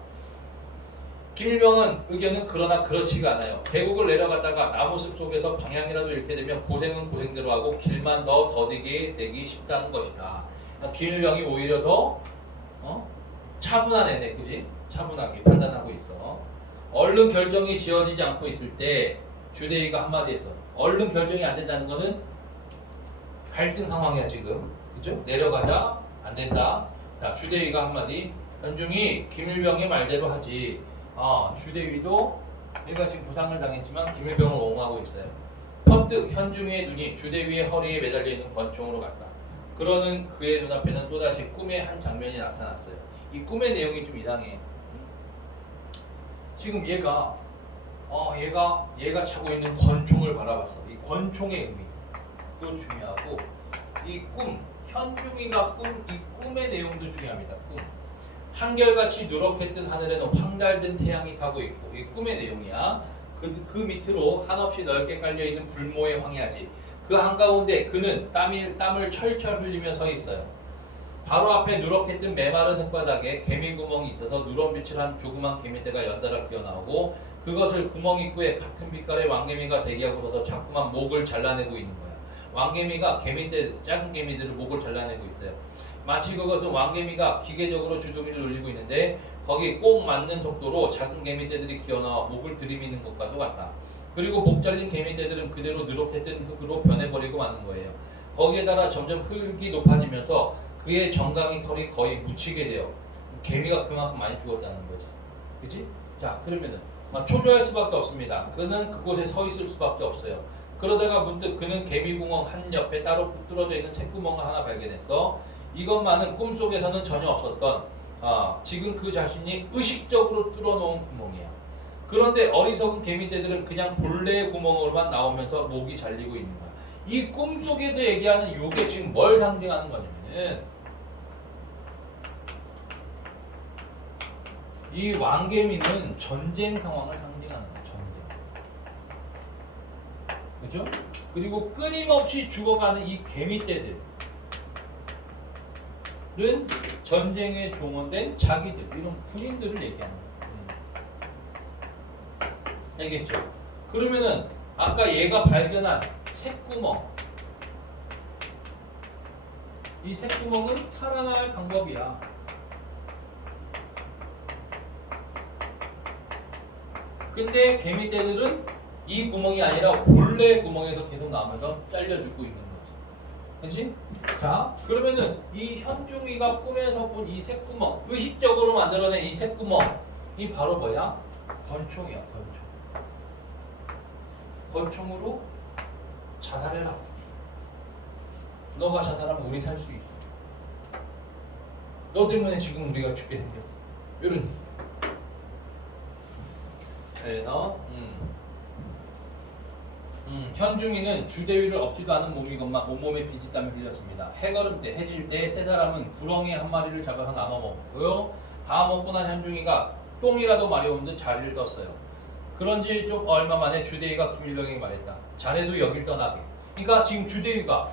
김일병은 의견은 그러나 그렇지가 않아요. 계곡을 내려갔다가 나무숲 속에서 방향이라도 잃게 되면 고생은 고생대로 하고 길만 더 더디게 되기 쉽다는 것이다. 김일병이 오히려 더 차분한 애네, 그지? 차분하게 판단하고 있어. 얼른 결정이 지어지지 않고 있을 때 주대위가 한마디에서 얼른 결정이 안 된다는 거는 갈등 상황이야 지금. 그죠? 내려가자 안 된다. 자 주대위가 한마디 현중이 김일병의 말대로 하지. 주대위도 얘가 지금 부상을 당했지만 김일병을 옹호하고 있어요. 퍼뜩 현중이의 눈이 주대위의 허리에 매달려 있는 권총으로 갔다. 그러는 그의 눈앞에는 또다시 꿈의 한 장면이 나타났어요. 이 꿈의 내용이 좀 이상해. 지금 얘가 차고 있는 권총을 바라봤어. 이 권총의 의미도 중요하고 이 꿈, 현중이가 이 꿈의 내용도 중요합니다. 꿈. 한결같이 누렇게 뜬 하늘에는 황달된 태양이 타고 있고 이 꿈의 내용이야. 그 밑으로 한없이 넓게 깔려있는 불모의 황야지. 그 한가운데 그는 땀을 철철 흘리며 서 있어요. 바로 앞에 누렇게 뜬 메마른 흙바닥에 개미 구멍이 있어서 누런빛을 한 조그만 개미떼가 연달아 기어나오고 그것을 구멍 입구에 같은 빛깔의 왕개미가 대기하고 서서 자꾸만 목을 잘라내고 있는 거야. 왕개미가 작은 개미들을 목을 잘라내고 있어요. 마치 그것은 왕개미가 기계적으로 주둥이를 놀리고 있는데 거기 꼭 맞는 속도로 작은 개미떼들이 기어나와 목을 들이미는 것과도 같다. 그리고 목 잘린 개미떼들은 그대로 누렇게 뜬 흙으로 변해버리고 마는 거예요. 거기에 따라 점점 흙이 높아지면서 그의 정강이 털이 거의 묻히게 돼요. 개미가 그만큼 많이 죽었다는 거지. 그치? 자 그러면은 초조할 수밖에 없습니다. 그는 그곳에 서 있을 수밖에 없어요. 그러다가 문득 그는 개미구멍 한 옆에 따로 뚫어져 있는 새구멍을 하나 발견했어. 이것만은 꿈속에서는 전혀 없었던 지금 그 자신이 의식적으로 뚫어놓은 구멍이야. 그런데 어리석은 개미떼들은 그냥 본래의 구멍으로만 나오면서 목이 잘리고 있는 거야. 이 꿈속에서 얘기하는 요게 지금 뭘 상징하는 거냐면은 이 왕개미는 전쟁 상황을 상징하는 거야. 전쟁. 그죠? 그리고 끊임없이 죽어가는 이 개미떼들은 전쟁에 종원된 자기들, 이런 군인들을 얘기하는 거야. 알겠죠? 그러면은 아까 얘가 발견한 새구멍, 이 새구멍은 살아날 방법이야. 근데 개미떼들은 이 구멍이 아니라 본래 구멍에서 계속 나오면서 잘려 죽고 있는 거지. 그치? 자, 그러면은 이 현중이가 꿈에서 본 이 새구멍, 의식적으로 만들어낸 이 새구멍이 바로 뭐야? 권총이야, 권총. 권총으로 자살해라. 너가 자살하면 우리 살 수 있어. 너 때문에 지금 우리가 죽게 생겼어. 이런 얘기. 그래서 현중이는 주대위를 업지도 않은 몸이건만 온몸에 빈티땀을 흘렸습니다. 해걸음 때, 해질 때 세 사람은 구렁이 한 마리를 잡아서 나눠 먹었고요. 다 먹고 난 현중이가 똥이라도 마려운 듯 자리를 떴어요. 그런지 좀 얼마 만에 주대위가 김일병에게 말했다. 자네도 여길 떠나게. 그러니까 지금 주대위가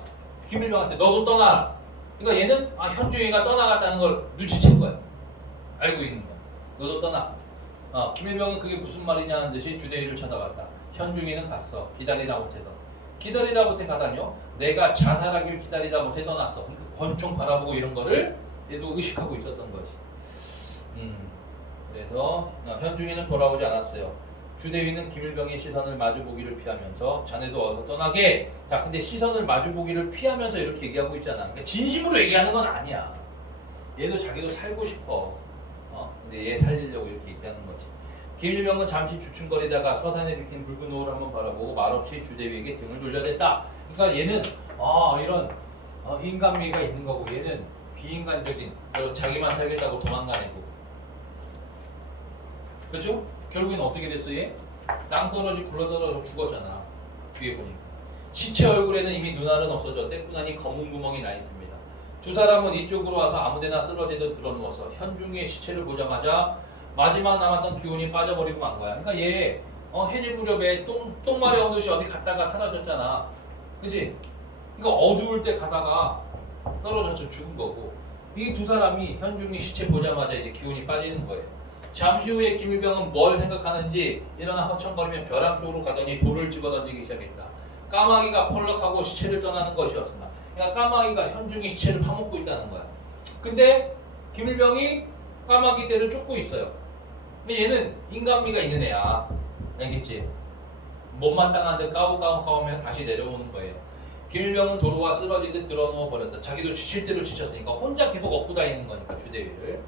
김일병한테 너도 떠나라. 그러니까 얘는 현중이가 떠나갔다는 걸 눈치챈 거야. 알고 있는 거야. 너도 떠나. 김일병은 그게 무슨 말이냐는 듯이 주대위를 쳐다봤다. 현중이는 갔어. 기다리다 못해 가다니요. 내가 자살하길 기다리다 못해 떠났어. 그러니까 권총 바라보고 이런 거를 얘도 의식하고 있었던 거지. 그래서 현중이는 돌아오지 않았어요. 주대위는 김일병의 시선을 마주보기를 피하면서 자네도 어서 떠나게. 자, 근데 시선을 마주보기를 피하면서 이렇게 얘기하고 있잖아. 그러니까 진심으로 얘기하는 건 아니야. 얘도 자기도 살고 싶어. 근데 얘 살리려고 이렇게 얘기하는 거지. 김일병은 잠시 주춤거리다가 서산에 비킨 붉은 노을을 한번 바라보고 말없이 주대위에게 등을 돌려댔다. 그러니까 얘는 이런 인간미가 있는 거고 얘는 비인간적인 자기만 살겠다고 도망가내고. 그렇죠? 결국엔 어떻게 됐어 얘? 땅 떨어지고 굴러떨어져 죽었잖아. 뒤에 보니까 시체 얼굴에는 이미 눈알은 없어져 떼꾸나니 검은 구멍이 나 있습니다. 두 사람은 이쪽으로 와서 아무데나 쓰러지듯 드러누워서 현중이의 시체를 보자마자 마지막 남았던 기운이 빠져버리고 만 거야. 그러니까 얘 해질 무렵에 똥 마려운 듯이 어디 갔다가 사라졌잖아. 그치? 그러니까 어두울 때 가다가 떨어져서 죽은 거고 이 두 사람이 현중이 시체 보자마자 이제 기운이 빠지는 거예요. 잠시 후에 김일병은 뭘 생각하는지 일어나 허청거리며 벼랑 쪽으로 가더니 돌을 집어던지기 시작했다. 까마귀가 펄럭하고 시체를 떠나는 것이었으나 그러니까 까마귀가 현중이 시체를 파먹고 있다는 거야. 근데 김일병이 까마귀 떼를 쫓고 있어요. 근데 얘는 인간미가 있는 애야. 알겠지? 못마땅한 데 까우까우하면 다시 내려오는 거예요. 김일병은 도로와 쓰러지듯 드러누워 버렸다. 자기도 지칠 대로 지쳤으니까 혼자 계속 업고 다니는 거니까 주대위를.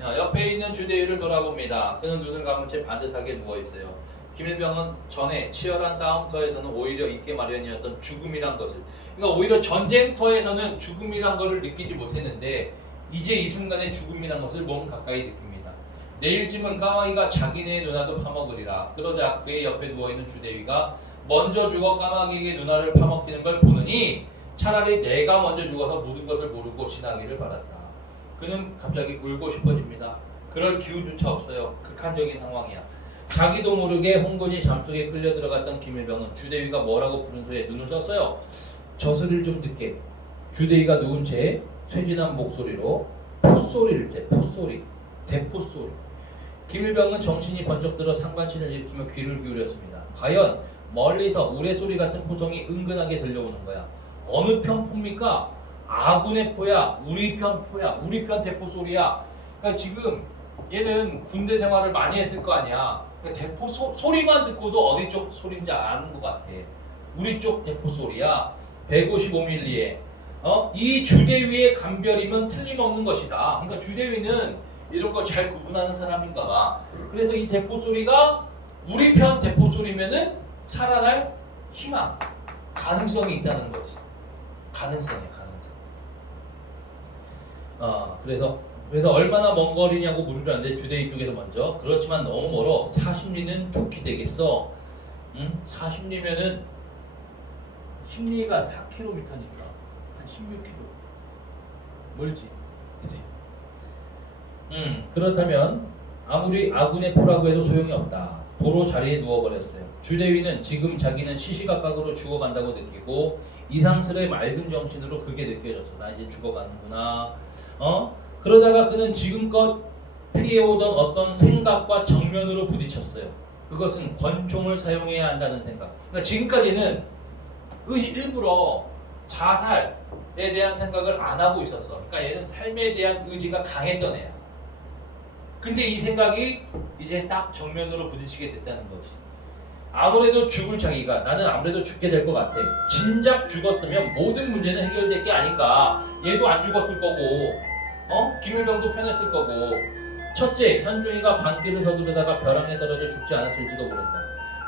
옆에 있는 주대위를 돌아봅니다. 그는 눈을 감은 채 반듯하게 누워 있어요. 김일병은 전에 치열한 싸움터에서는 오히려 있게 마련이었던 죽음이란 것을, 그러니까 오히려 전쟁터에서는 죽음이란 것을 느끼지 못했는데 이제 이 순간에 죽음이란 것을 몸 가까이 느낍니다. 내일쯤은 까마귀가 자기네 누나도 파먹으리라. 그러자 그의 옆에 누워있는 주대위가 먼저 죽어 까마귀에게 누나를 파먹히는 걸 보느니 차라리 내가 먼저 죽어서 모든 것을 모르고 지나기를 바랐다. 그는 갑자기 울고 싶어집니다. 그럴 기운조차 없어요. 극한적인 상황이야. 자기도 모르게 홍군이 잠속에 끌려 들어갔던 김일병은 주대위가 뭐라고 부른 소리에 눈을 떴어요. 저 소리를 좀 듣게. 주대위가 누운 채 쇠진한 목소리로 포소리를 대, 포소리, 대포소리. 김일병은 정신이 번쩍 들어 상반신을 일으키며 귀를 기울였습니다. 과연 멀리서 우레소리 같은 포성이 은근하게 들려오는 거야. 어느 편 포입니까? 아군의 포야, 우리 편 포야, 우리 편 대포 소리야. 그러니까 지금 얘는 군대 생활을 많이 했을 거 아니야. 그러니까 대포 소리만 듣고도 어디 쪽 소리인지 아는 것 같아. 우리 쪽 대포 소리야. 155mm에. 이 주대위의 감별이면 틀림없는 것이다. 그러니까 주대위는 이런 거 잘 구분하는 사람인가 봐. 그래서 이 대포 소리가 우리 편 대포 소리면은 살아날 희망, 가능성이 있다는 거지. 가능성이야, 가능성. 그래서 얼마나 먼 거리냐고 물으려는데 주대위 쪽에서 먼저 그렇지만 너무 멀어. 40리는 좋게 되겠어. 40리면은 10리가 4km니까 한 16km. 멀지, 그지? 그렇다면 아무리 아군의 포라고 해도 소용이 없다. 도로 자리에 누워버렸어요. 주대위는 지금 자기는 시시각각으로 죽어간다고 느끼고 이상스레 맑은 정신으로 그게 느껴졌어. 나 이제 죽어가는구나. 그러다가 그는 지금껏 피해오던 어떤 생각과 정면으로 부딪혔어요. 그것은 권총을 사용해야 한다는 생각. 그러니까 지금까지는 일부러 자살에 대한 생각을 안 하고 있었어. 그러니까 얘는 삶에 대한 의지가 강했던 애야. 근데 이 생각이 이제 딱 정면으로 부딪히게 됐다는 거지. 아무래도 죽을 자기가, 나는 아무래도 죽게 될 것 같아. 진작 죽었다면 모든 문제는 해결될 게 아닐까. 얘도 안 죽었을 거고, 김일병도 편했을 거고. 첫째, 현중이가 반길을 서두르다가 벼랑에 떨어져 죽지 않았을지도 모른다.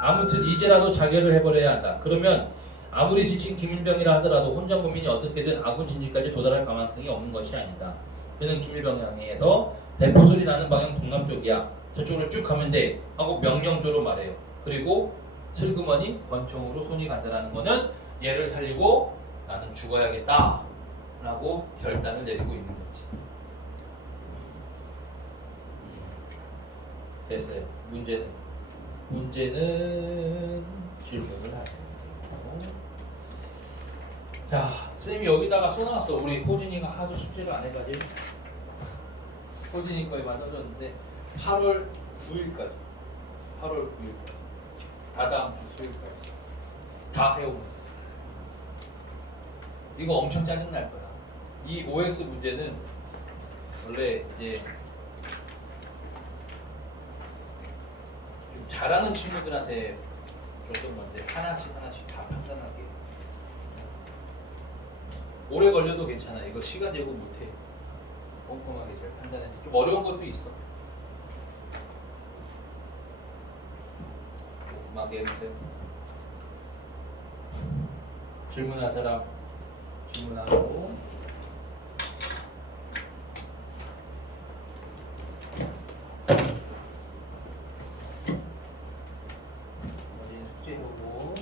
아무튼 이제라도 자결을 해버려야 한다. 그러면 아무리 지친 김일병이라 하더라도 혼자 무민이 어떻게든 아군 진지까지 도달할 가능성이 없는 것이 아니다. 그는 김일병 향해서 대포 소리 나는 방향 동남쪽이야. 저쪽으로 쭉 가면 돼. 하고 명령조로 말해요. 그리고 슬그머니 권총으로 손이 간다라는 거는 얘를 살리고 나는 죽어야겠다 라고 결단을 내리고 있는 거지. 됐어요. 문제는 질문을 하세요. 자, 쌤이 여기다가 써놨어. 우리 호진이가 하도 숙제를 안 해가지고 호진이 거에 맞아줬는데 8월 9일까지 다다음 주 수요일까지 다 해오면 이거 엄청 짜증날 거야. 이 OX 문제는 원래 이제 좀 잘하는 친구들한테 줬던 건데 하나씩 다 판단하게. 오래 걸려도 괜찮아. 이거 시간 제고 못해. 꼼꼼하게 잘 판단해. 좀 어려운 것도 있어. 막 해주세요. 질문할 사람 질문하고. 어디 숙제 보고.